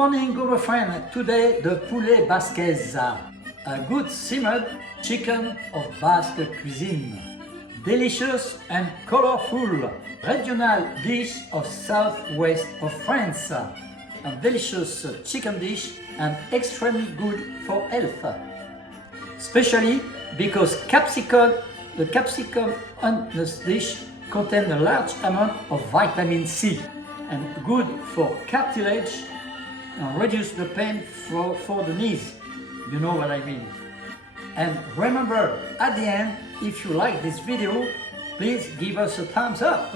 morning, girlfriend. Today the poulet basquaise, a good simmered chicken of Basque cuisine. Delicious and colorful regional dish of southwest of France. A delicious chicken dish and extremely good for health. Especially because the capsicum on this dish contain a large amount of vitamin C and good for cartilage and reduce the pain for the knees. You know what I mean. And remember, at the end, if you like this video, please give us a thumbs up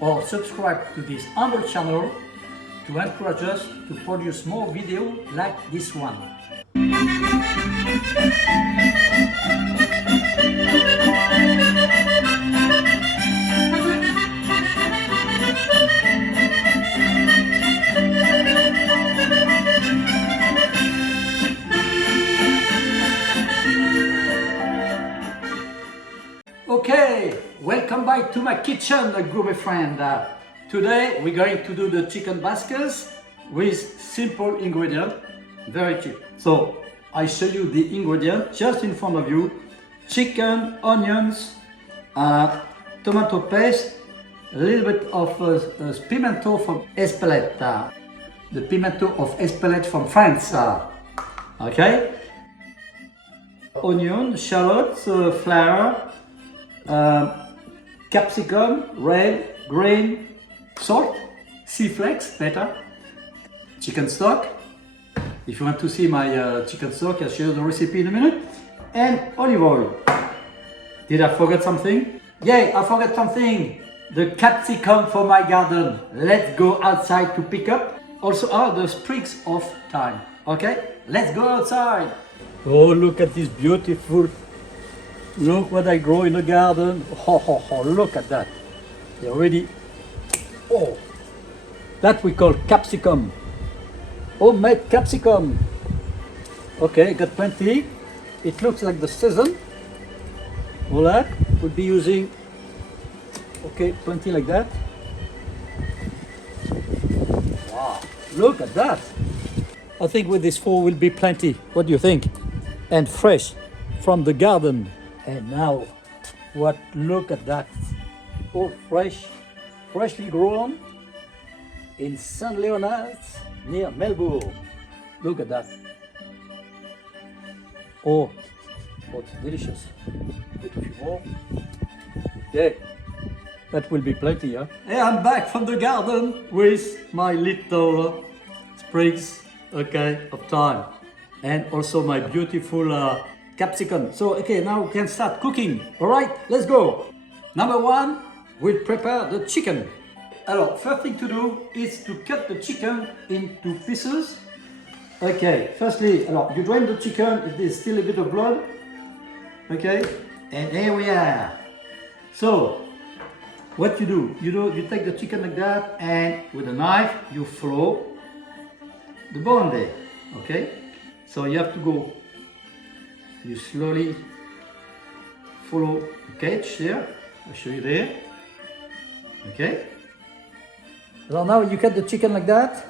or subscribe to this humble channel to encourage us to produce more videos like this one. Okay, welcome back to my kitchen, groovy friend. Today we're going to do the chicken basquaise with simple ingredients, very cheap. So I show you the ingredients just in front of you: chicken, onions, tomato paste, a little bit of pimento from Espelette, the pimento of Espelette from France. Okay, onion, shallots, flour. Capsicum, red, green, salt, sea flakes, better, chicken stock. If you want to see my chicken stock, I'll show you the recipe in a minute. And olive oil. Did I forget something? Yeah, I forgot something. The capsicum for my garden. Let's go outside to pick up. Also the sprigs of thyme. Okay, let's go outside. Oh, look at this beautiful. Look what I grow in the garden. Look at that. They're already. Oh, that we call capsicum. Homemade capsicum. Okay, got plenty. It looks like the season. All that. We'll be using. Okay, plenty like that. Wow, look at that. I think with this 4 will be plenty. What do you think? And fresh from the garden. And now, look at that, all freshly grown in St. Leonard's near Melbourne. Look at that. Oh, it's delicious. Put a few more. Yeah, that will be plenty, yeah? Hey, I'm back from the garden with my little sprigs, okay, of thyme. And also my beautiful capsicum. So, okay, now we can start cooking. All right, let's go. Number 1, we'll prepare the chicken. Alors, first thing to do is to cut the chicken into pieces. Okay, firstly, you drain the chicken if there's still a bit of blood. Okay, and here we are. So, what you do, you take the chicken like that, and with a knife, you follow the bone there. Okay, so you have to go. You slowly follow the cage there. I'll show you there. Okay. So now you cut the chicken like that.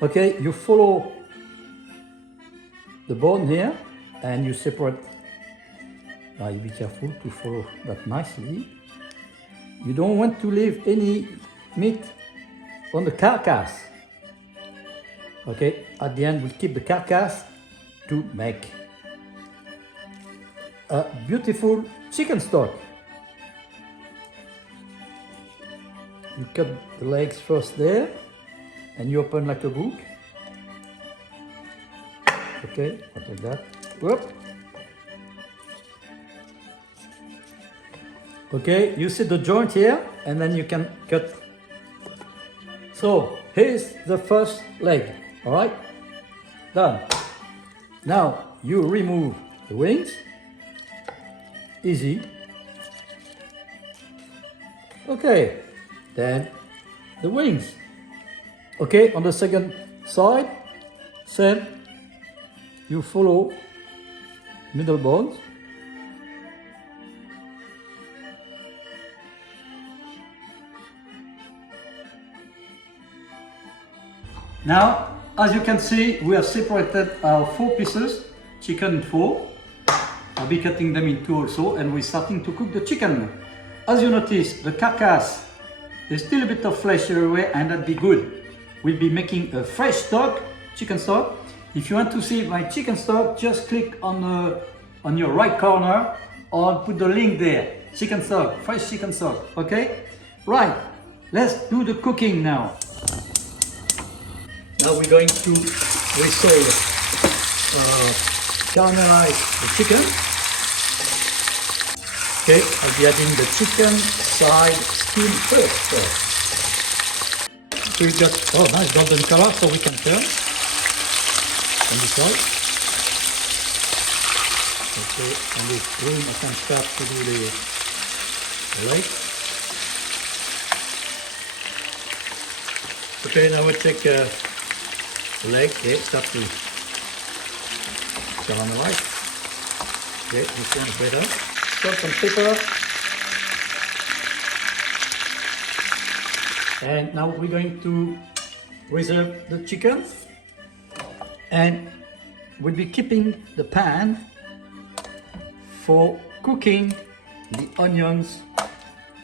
Okay, you follow the bone here and you separate. Now you be careful to follow that nicely. You don't want to leave any meat on the carcass. Okay, at the end we'll keep the carcass to make a beautiful chicken stock. You cut the legs first there and you open like a book. Okay, like that. Whoop. Okay, you see the joint here and then you can cut. So here's the first leg. All right, done. Now you remove the wings. Easy. Okay, then the wings. Okay, on the second side, same. You follow middle bones. Now as you can see, we have separated our 4 pieces, chicken in 4. I'll be cutting them in 2 also, and we're starting to cook the chicken. As you notice, the carcass, there's still a bit of flesh everywhere, and that'd be good. We'll be making a fresh stock, chicken stock. If you want to see my chicken stock, just click on your right corner, or put the link there. Chicken stock, fresh chicken stock, okay? Right, let's do the cooking now. Now we're going to caramelize the chicken. Okay, I'll be adding the chicken side skin first. So we got, oh nice golden color, so we can turn on this side. Okay, on this room I can start to do the leg. Okay, now we take leg, okay, start to caramelize. Okay, this one's better. Salt and pepper. And now we're going to reserve the chicken. And we'll be keeping the pan for cooking the onions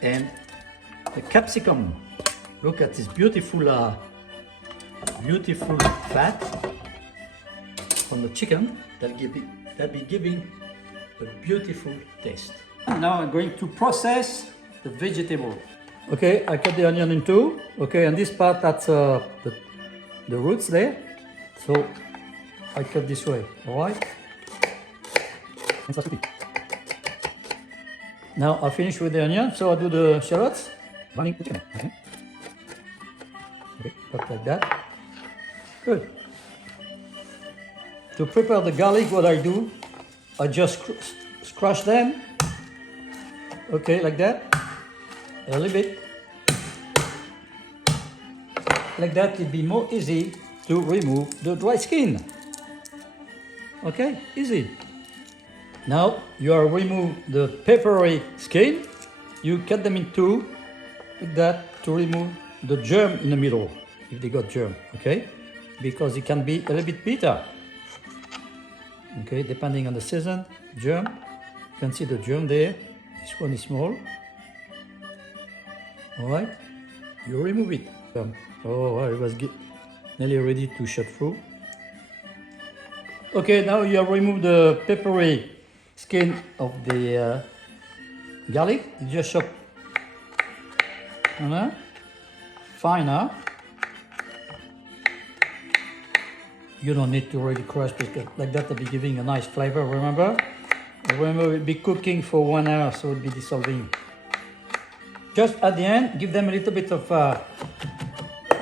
and the capsicum. Look at this beautiful fat from the chicken that'll be giving a beautiful taste. And now I'm going to process the vegetable. Okay, I cut the onion in 2. Okay, and this part, that's the roots there. So I cut this way, all right? Now I'll finish with the onion, so I'll do the shallots. Running the chicken. Okay. Okay, cut like that. Good. To prepare the garlic, what I do, I just crush them. Okay, like that. A little bit. Like that, it'd be more easy to remove the dry skin. Okay, easy. Now you are remove the peppery skin. You cut them in 2, like that, to remove the germ in the middle, if they got germ, okay? Because it can be a little bit bitter. Okay, depending on the season, germ. You can see the germ there. This one is small. All right, you remove it. Oh, it was nearly ready to shut through. Okay, now you have removed the peppery skin of the garlic. You just chop finer. You don't need to really crush because like that, it'll be giving a nice flavor. Remember, we'll be cooking for 1 hour, so it'll be dissolving. Just at the end, give them a little bit of,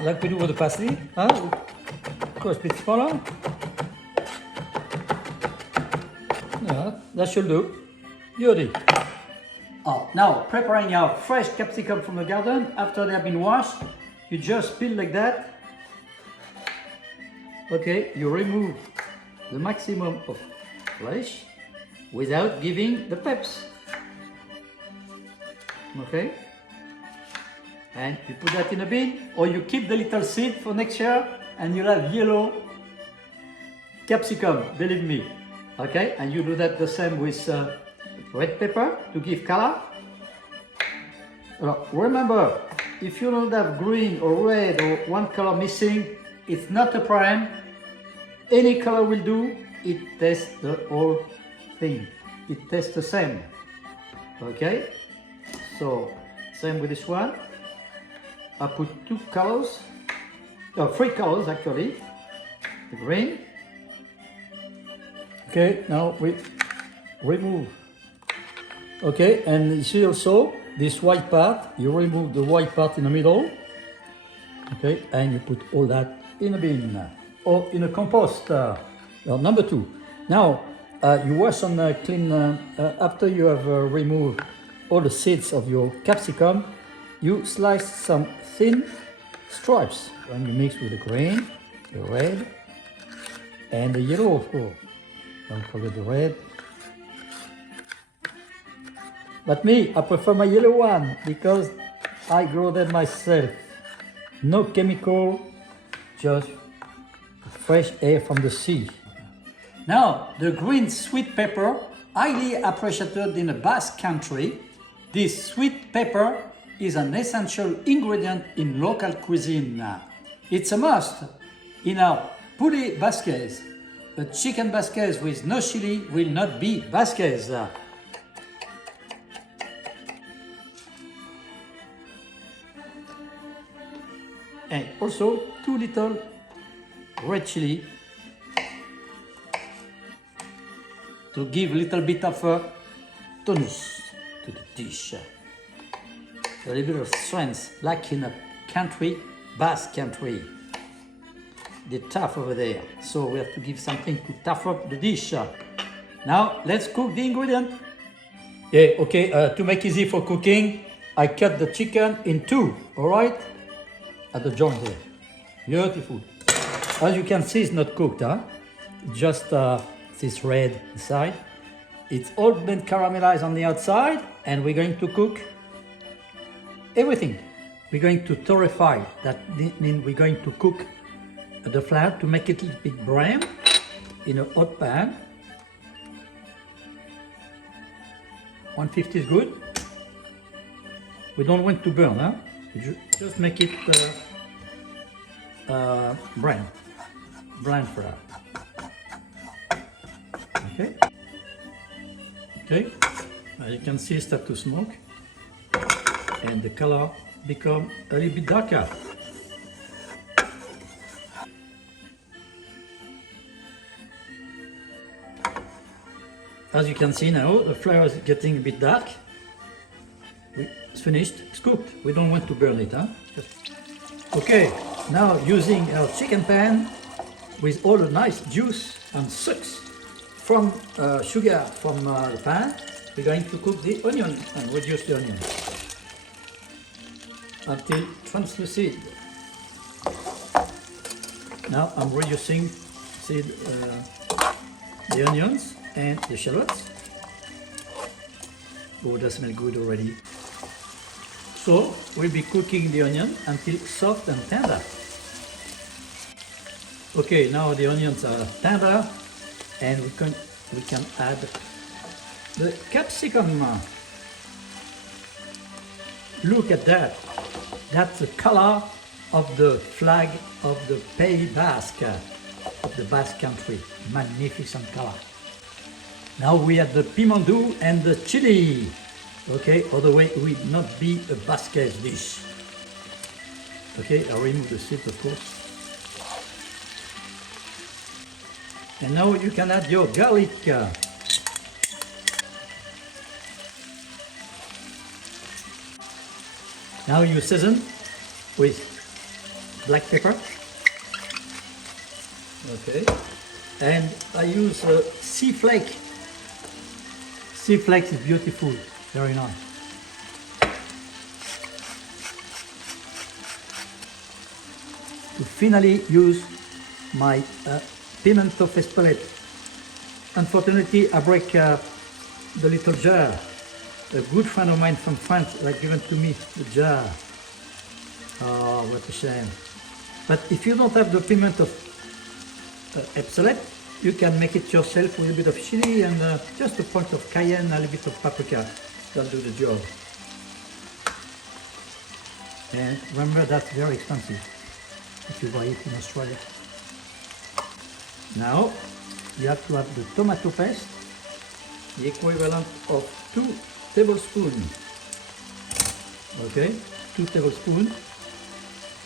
like we do with the parsley, of course, a bit smaller. Yeah, that should do. Beauty. Oh, now preparing our fresh capsicum from the garden. After they have been washed, you just peel like that. Okay, you remove the maximum of flesh without giving the peps. Okay, and you put that in a bin, or you keep the little seed for next year, and you'll have yellow capsicum, believe me. Okay, and you do that the same with red pepper to give color. Remember, if you don't have green or red or one color missing, it's not a problem. Any color will do. It tastes the whole thing. It tastes the same. Okay, so same with this one. I put 2 colors, 3 colors actually. The green. Okay, now we remove. Okay, and you see also this white part. You remove the white part in the middle. Okay, and you put all that in a bin or in a compost. Number 2. Now you wash and clean after you have removed all the seeds of your capsicum. You slice some thin stripes and you mix with the green, the red, and the yellow, of course. Don't forget the red. But me, I prefer my yellow one because I grow them myself. No chemical, just fresh air from the sea. Now, the green sweet pepper, highly appreciated in the Basque country. This sweet pepper is an essential ingredient in local cuisine. It's a must in our poulet basquaise. A chicken basquaise with no chili will not be basquaise. And also 2 little red chili to give a little bit of tonus to the dish. A little bit of strength, like in a country, Basque country. The tough over there. So we have to give something to tough up the dish. Now let's cook the ingredient. Yeah, okay, to make easy for cooking, I cut the chicken in 2, all right? At the joint there. Beautiful. As you can see, it's not cooked, huh? Just this red inside. It's all been caramelized on the outside, and we're going to cook everything. We're going to torrefy. That means we're going to cook the flour to make it a little bit brown in a hot pan. 150 is good. We don't want to burn, huh? Just make it brown flour. Okay. Okay. As you can see, start to smoke, and the color become a little bit darker. As you can see now, the flour is getting a bit dark. It's finished, it's cooked. We don't want to burn it, huh? Okay, now using our chicken pan with all the nice juice and sucks from sugar from the pan, we're going to cook the onion and reduce the onion until translucent. Now I'm reducing the onions and the shallots. Oh, that smells good already. So we'll be cooking the onion until soft and tender. Okay, now the onions are tender, and we can add the capsicum. Look at that. That's the color of the flag of the Pays Basque, of the Basque country. Magnificent color. Now we add the pimento and the chili. Okay, otherwise it will not be a Basquaise dish. Okay, I'll remove the seed, of course. And now you can add your garlic. Now you season with black pepper. Okay, and I use sea flake. Sea flake is beautiful. Very nice. To finally use my pimento of Espelette. Unfortunately, I break the little jar. A good friend of mine from France had given to me the jar. Oh, what a shame. But if you don't have the pimento of Espelette, you can make it yourself with a bit of chili and just a point of cayenne and a little bit of paprika. That'll do the job. And remember, that's very expensive if you buy it in Australia. Now you have to have the tomato paste, the equivalent of 2 tablespoons. Okay, 2 tablespoons.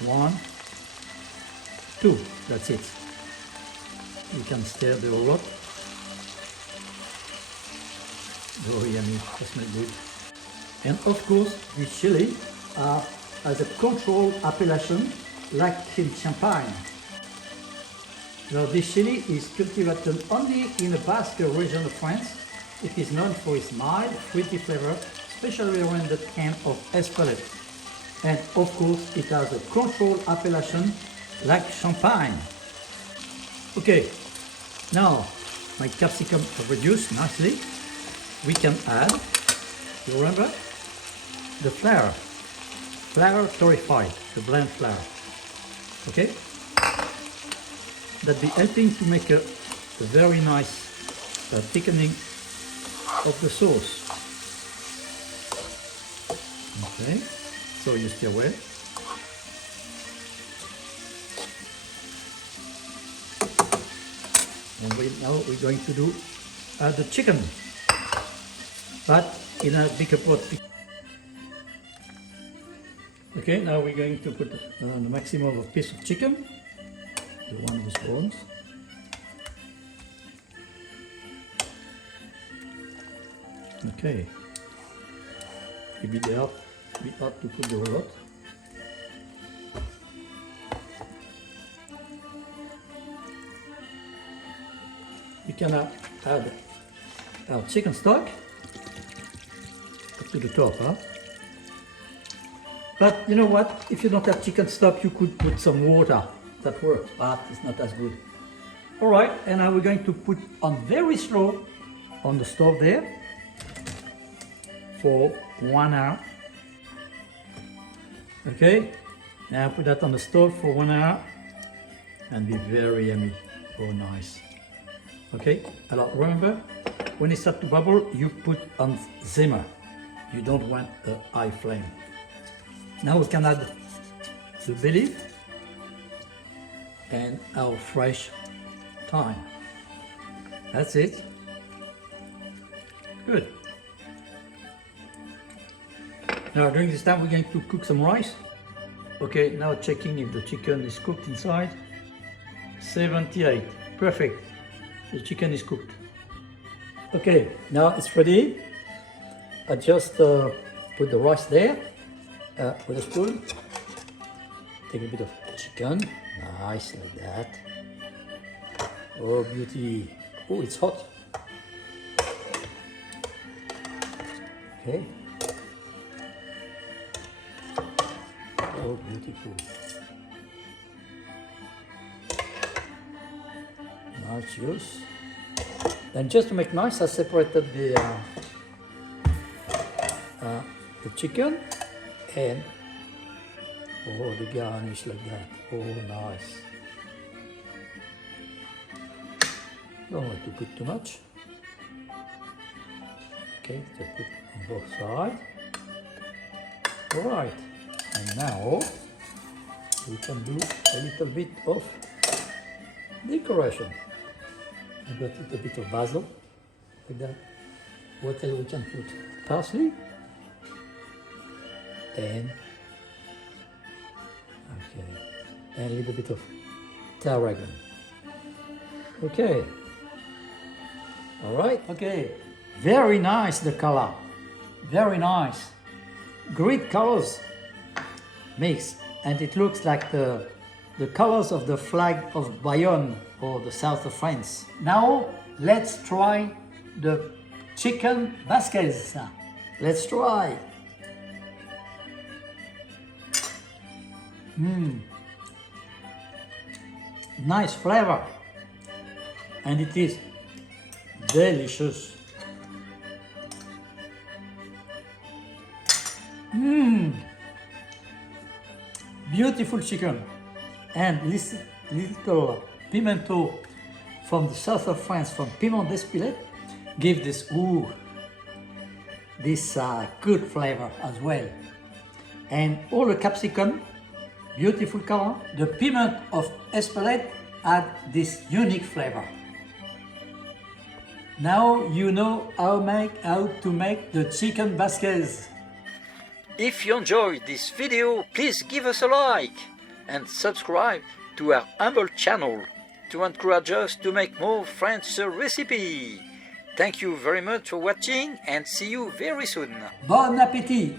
1, 2. That's it. You can stir the whole lot. Oh, yummy, that smells good. And of course, the chili has a controlled appellation like in Champagne. Now, this chili is cultivated only in the Basque region of France. It is known for its mild, fruity flavor, especially around the camp of Espelette. And of course, it has a controlled appellation like Champagne. Okay, now my capsicum are reduced nicely. We can add, you remember, the flour torrefied, the blend flour. Okay? that be helping to make a very nice thickening of the sauce. Okay, so you stir well. And now we're going to do the chicken, but in a bigger pot. Okay, now we're going to put the maximum of a piece of chicken, the one with bones. Okay, a bit hard to put the whole lot. You can add our chicken stock up to the top, huh? But you know what? If you don't have chicken stock, you could put some water. That works, but it's not as good. All right, and now we're going to put on very slow on the stove there for 1 hour. Okay, now put that on the stove for 1 hour and be very yummy. Oh, nice. Okay, alors remember, when it starts to bubble, you put on simmer. You don't want a high flame. Now we can add the bay leaf and our fresh thyme. That's it. Good. Now during this time we're going to cook some rice. Okay, now checking if the chicken is cooked inside. 78, perfect. The chicken is cooked. Okay, now it's ready. I just put the rice there with a spoon. Take a bit of chicken, nice like that. Oh beauty! Oh, it's hot. Okay. Oh, beautiful. Nice juice. Then just to make nice, I separated the chicken and the garnish like that. Oh, nice. Don't want to put too much. Okay, just put on both sides. All right, and now we can do a little bit of decoration. I got a bit of basil, like that. What else we can put? Parsley. And a little bit of tarragon. Okay. All right. Okay. Very nice, the color. Very nice. Great colors mixed, and it looks like the colors of the flag of Bayonne or the south of France. Now let's try the chicken Basquaise. Let's try. Nice flavor, and it is delicious. Beautiful chicken, and this little pimento from the south of France, from Pimento Espelette, give this good flavor as well. And all the capsicum, beautiful color. The piment of Espelette add this unique flavor. Now you know how to make the chicken Basquaise. If you enjoyed this video, please give us a like and subscribe to our humble channel to encourage us to make more French recipes. Thank you very much for watching and see you very soon. Bon appétit!